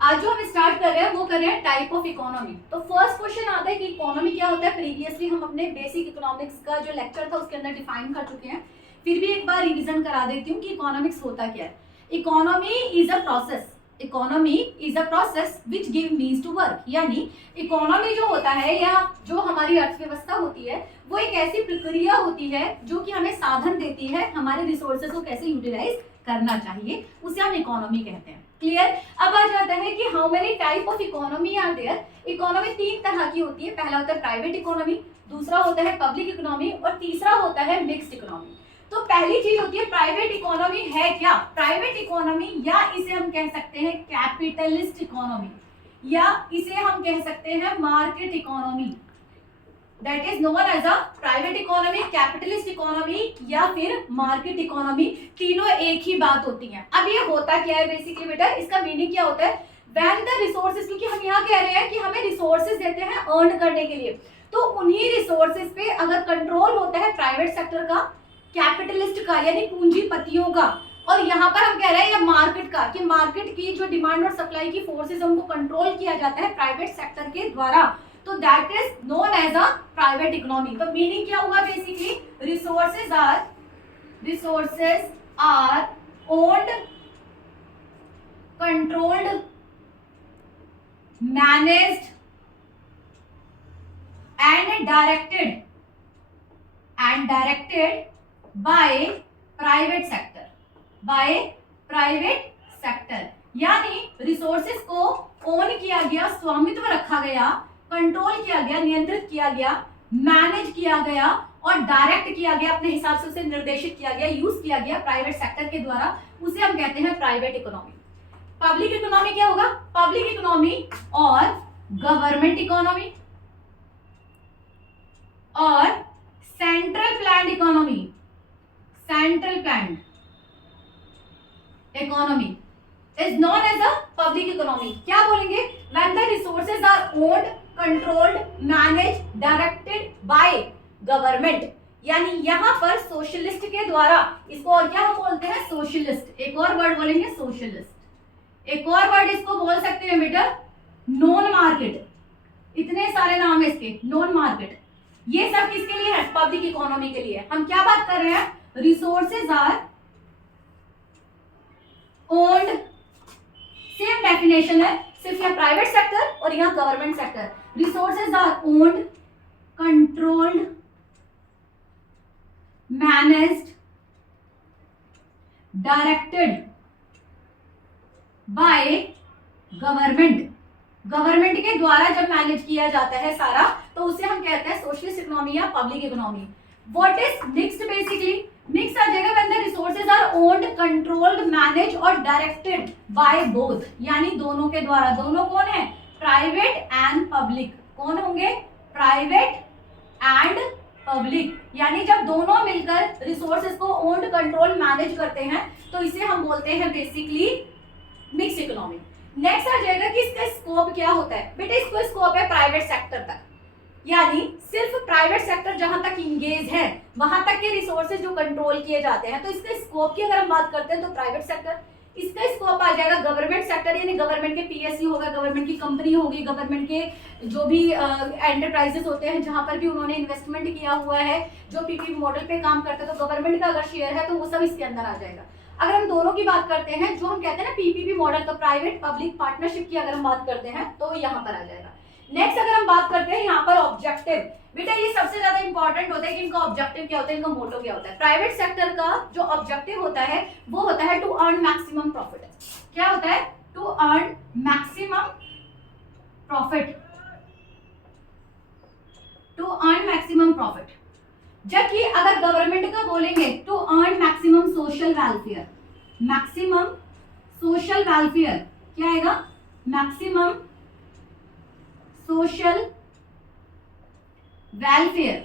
आज जो हम स्टार्ट कर रहे हैं वो कर रहे हैं टाइप ऑफ इकोनॉमी। तो फर्स्ट क्वेश्चन आता है कि इकोनॉमी क्या होता है। प्रीवियसली हम अपने बेसिक इकोनॉमिक्स का जो लेक्चर था उसके अंदर डिफाइन कर चुके हैं, फिर भी एक बार रिवीजन करा देती हूँ कि इकोनॉमिक्स होता क्या है। Economy is a process, economy is a process which give means to work. यानी इकोनॉमी जो होता है या जो हमारी अर्थव्यवस्था होती है वो एक ऐसी प्रक्रिया होती है जो कि हमें साधन देती है हमारे रिसोर्सेज को कैसे यूटिलाइज करना चाहिए, उसे हम इकोनॉमी कहते हैं। क्लियर। अब आ जाता है कि how many type of economy are there. Economy तीन तरह की होती है। पहला होता है प्राइवेट इकोनॉमी, दूसरा होता है पब्लिक इकोनॉमी और तीसरा होता है मिक्स्ड इकोनॉमी। तो पहली चीज होती है प्राइवेट इकोनॉमी है क्या। प्राइवेट इकोनॉमी या इसे हम कह सकते हैं कैपिटलिस्ट इकोनॉमी या इसे हम कह सकते हैं market economy, that is known as a private economy, capitalist economy या फिर मार्केट इकोनॉमी। तीनों एक ही बात होती हैं। अब ये होता क्या है बेसिकली बेटा, इसका मीनिंग क्या होता है। व्हेन द रिसोर्सेज, क्योंकि हम यहाँ कह रहे हैं कि हमें रिसोर्सेज देते हैं अर्न करने के लिए, तो उन्हीं रिसोर्सेज पे अगर कंट्रोल होता है प्राइवेट सेक्टर का, कैपिटलिस्ट का यानी पूंजीपतियों का, और यहाँ पर हम कह रहे हैं या मार्केट का कि मार्केट की जो डिमांड और सप्लाई की फोर्सेज उनको कंट्रोल किया जाता है प्राइवेट सेक्टर के द्वारा, तो that is known as a private economy. तो मीनिंग क्या हुआ basically, resources are owned, controlled, managed and directed by private sector. यानी रिसोर्सेज को ओन किया गया, स्वामित्व रखा गया, कंट्रोल किया गया, नियंत्रित किया गया, मैनेज किया गया और डायरेक्ट किया गया, अपने हिसाब से उसे निर्देशित किया गया, यूज किया गया प्राइवेट सेक्टर के द्वारा, उसे हम कहते हैं प्राइवेट इकोनॉमी। पब्लिक इकोनॉमी क्या होगा, पब्लिक इकोनॉमी और गवर्नमेंट इकोनॉमी और central planned economy, central planned economy is known as a public economy। क्या बोलेंगे, when the resources are owned, controlled, managed, directed by government। यानी यहाँ पर सोशलिस्ट के द्वारा, इसको और क्या हम बोलते हैं, सोशलिस्ट। एक और वर्ड बोलेंगे सोशलिस्ट, एक और वर्ड इसको बोल सकते हैं बेटा नॉन मार्केट। इतने सारे नाम है इसके, नॉन मार्केट। ये सब किसके लिए है, पब्लिक इकोनॉमी के लिए। हम क्या बात कर रहे हैं, resources are owned, same definition है, सिर्फ यहाँ प्राइवेट सेक्टर और यहाँ government sector. Resources are owned, controlled, managed, directed by government. Government के द्वारा जब मैनेज किया जाता है सारा, तो उसे हम कहते हैं सोशलिस्ट इकोनॉमी या public economy. What is mixed, basically mix आ जाएगा when the resources are owned, controlled, manage और डायरेक्टेड बाय बोथ। यानी दोनों के द्वारा, दोनों कौन है, प्राइवेट एंड पब्लिक। कौन होंगे, प्राइवेट एंड पब्लिक। यानी जब दोनों मिलकर रिसोर्सेज को ओन्ड, कंट्रोल, मैनेज करते हैं, तो इसे हम बोलते हैं बेसिकली मिक्स इकोनॉमी। नेक्स्ट आ जाएगा कि इसका स्कोप क्या होता है। बेटा इसको स्कोप है प्राइवेट सेक्टर तक, यानी सिर्फ प्राइवेट सेक्टर जहां तक इंगेज है वहां तक के रिसोर्सेज जो कंट्रोल किए जाते हैं। तो इसके स्कोप की अगर हम बात करते हैं तो प्राइवेट सेक्टर। इसका स्कोप आ जाएगा गवर्नमेंट सेक्टर, यानी गवर्नमेंट के पीएसयू होगा, गवर्नमेंट की कंपनी होगी, गवर्नमेंट के जो भी एंटरप्राइजेस होते हैं जहां पर भी उन्होंने इन्वेस्टमेंट किया हुआ है, जो पीपीपी मॉडल पे काम करते हैं, तो गवर्नमेंट का अगर शेयर है तो वो सब इसके अंदर आ जाएगा। अगर हम दोनों की बात करते हैं, जो हम कहते हैं ना पीपीपी मॉडल, तो प्राइवेट पब्लिक पार्टनरशिप की अगर हम बात करते हैं तो यहाँ पर आ जाएगा। नेक्स्ट अगर हम बात करते हैं यहाँ पर ऑब्जेक्टिव, बेटा ये सबसे ज्यादा इंपॉर्टेंट होता है कि इनका ऑब्जेक्टिव क्या होता है, इनका मोटो क्या होता है। प्राइवेट सेक्टर का जो ऑब्जेक्टिव होता है वो होता है टू अर्न मैक्सिमम प्रॉफिट। क्या होता है, to earn maximum profit, to earn maximum profit. जबकि अगर गवर्नमेंट का बोलेंगे to earn maximum social welfare, maximum social welfare क्या आएगा, मैक्सिमम सोशल वेलफेयर,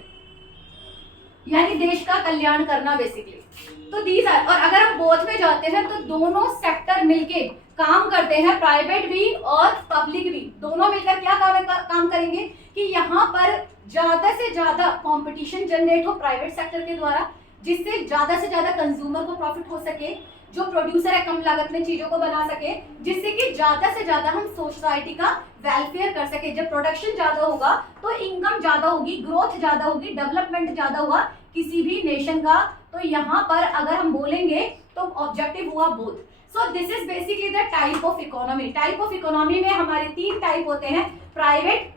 यानी देश का कल्याण करना बेसिकली। तो दीज आर, और अगर हम बोथ में जाते हैं तो दोनों सेक्टर मिलके काम करते हैं, प्राइवेट भी और पब्लिक भी, दोनों मिलकर क्या काम करेंगे कि यहाँ पर ज्यादा से ज्यादा कंपटीशन जनरेट हो प्राइवेट सेक्टर के द्वारा, जिससे ज्यादा से ज्यादा कंज्यूमर को प्रॉफिट हो सके, जो प्रोड्यूसर है कम लागत में चीजों को बना सके, जिससे कि ज्यादा से ज्यादा हम सोसाइटी का वेलफेयर कर सके। जब प्रोडक्शन ज्यादा होगा तो इनकम ज्यादा होगी, ग्रोथ ज्यादा होगी, डेवलपमेंट ज्यादा हुआ किसी भी नेशन का। तो यहाँ पर अगर हम बोलेंगे तो ऑब्जेक्टिव हुआ both. So this is basically the type of economy. Type of economy में हमारे 3 टाइप होते हैं, private,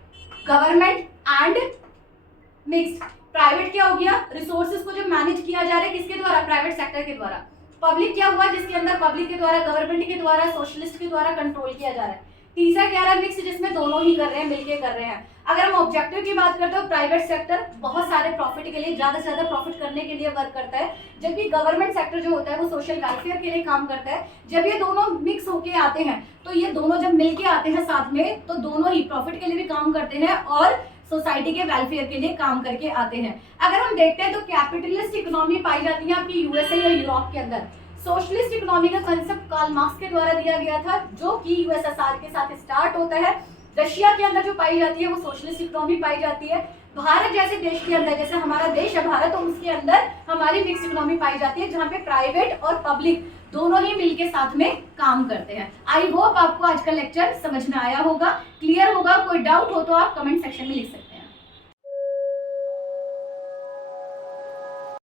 government and mixed. Private क्या हो गया, रिसोर्सेज को जो मैनेज किया जा रहा है किसके द्वारा, प्राइवेट सेक्टर के द्वारा। पब्लिक क्या हुआ, जिसके अंदर पब्लिक के द्वारा, गवर्नमेंट के द्वारा, सोशलिस्ट के द्वारा कंट्रोल किया जा रहा है। तीसरा क्या रहा, मिक्स, जिसमें दोनों ही कर रहे हैं, मिलके कर रहे हैं। अगर हम ऑब्जेक्टिव की बात करते हो, प्राइवेट सेक्टर बहुत सारे प्रॉफिट के लिए, ज्यादा से ज्यादा प्रॉफिट करने के लिए वर्क करता है, जबकि गवर्नमेंट सेक्टर जो होता है वो सोशल वेलफेयर के लिए काम करता है। जब ये दोनों मिक्स होके आते हैं, तो ये दोनों जब मिलके आते हैं साथ में, तो दोनों ही प्रॉफिट के लिए भी काम करते हैं और सोसाइटी के वेलफेयर के लिए काम करके आते हैं। अगर हम देखते हैं तो कैपिटलिस्ट इकोनॉमी पाई जाती है आपकी यूएसए या यूरोप के अंदर। सोशलिस्ट इकोनॉमी का कंसेप्ट कार्ल मार्क्स के द्वारा दिया गया था, जो कि यूएसएसआर के साथ स्टार्ट होता है। रशिया के अंदर जो पाई जाती है वो सोशलिस्ट इकोनॉमी पाई जाती है। भारत जैसे देश के अंदर, जैसे हमारा देश है भारत, तो उसके अंदर हमारी मिक्स इकोनॉमी पाई जाती है, जहाँ पे प्राइवेट और पब्लिक दोनों ही मिलके साथ में काम करते हैं। आई होप आपको आज का लेक्चर समझ में आया होगा, क्लियर होगा। कोई डाउट हो तो आप कमेंट सेक्शन में लिख सकते हैं।